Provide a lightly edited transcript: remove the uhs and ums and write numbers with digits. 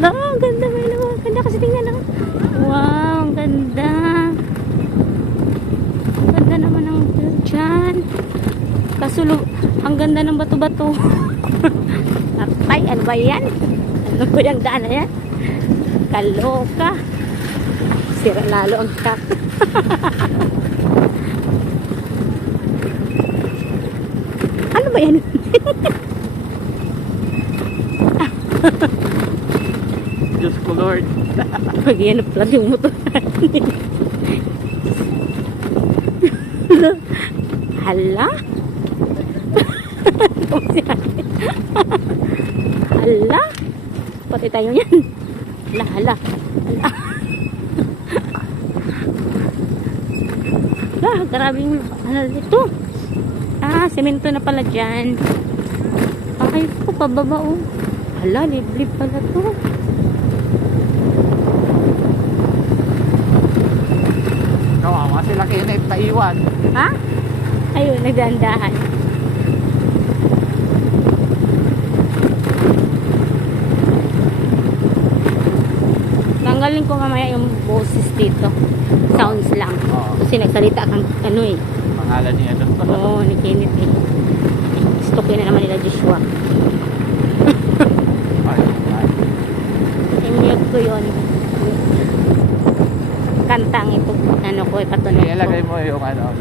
Hala, ang ganda ba yun? Ang ganda kasi tingnan na. Wow, ang ganda. Ang ganda naman ng dyan. Kaso, ang ganda ng bato-bato. Atay, ano ba yan? Ano ba yung daan na yan? Kaloka. Sira lalo ang kak. Ano ba yan? Diyos ko Lord. Pag-ianap lang yung motor natin. Hala? Hala? Pati tayo yan. Hala, hala. Hala. Hala, grabing ano dito. Ah, semento na pala dyan. Ay po, pababa oh. Hala, liblib pala to. Kawawa sila kinip na iwan. Ha? Ayun, nagdandahan. Tanggalin ko mamaya yung boses dito. Sounds lang. Oo. Kasi nagsalita kang ano eh. Pangalan niya doon pa. Oo, ni Kenneth eh. Stokin na naman nila Joshua. Ay, ay. I-mute ko yun. Kantang ito. Ano ko, ipatunog ko. Ilagay mo yung ano,